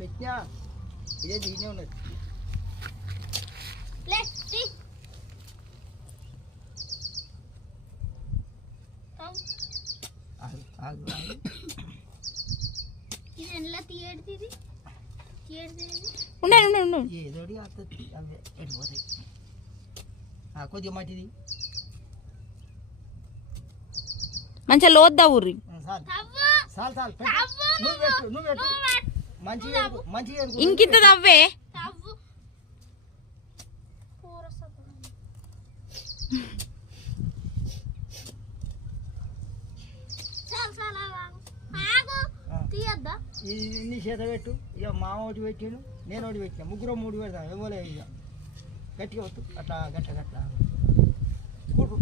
పెట్టినా ఇదే దీనే ఉన్నది. ఏదోటి వస్తుంది అవే వెళ్ళిపోతాయి. కొద్దిగా మట్టిది మంచిగా లోద్దా ఊర్రి చాలు చాలు నువ్వు పెట్టు నువ్వు పెట్టు మంచిగా మంచిగా ఇంకింత తవ్వే ఇన్ని చేత పెట్టు. ఇక మామ ఒకటి పెట్టాను, నేను ఒకటి పెట్టినా, ముగ్గురు 3 పెడతాం. ఇవ్వలే ఇక గట్టిగా వద్దు అట్లా గట్ల గట్ల కూడు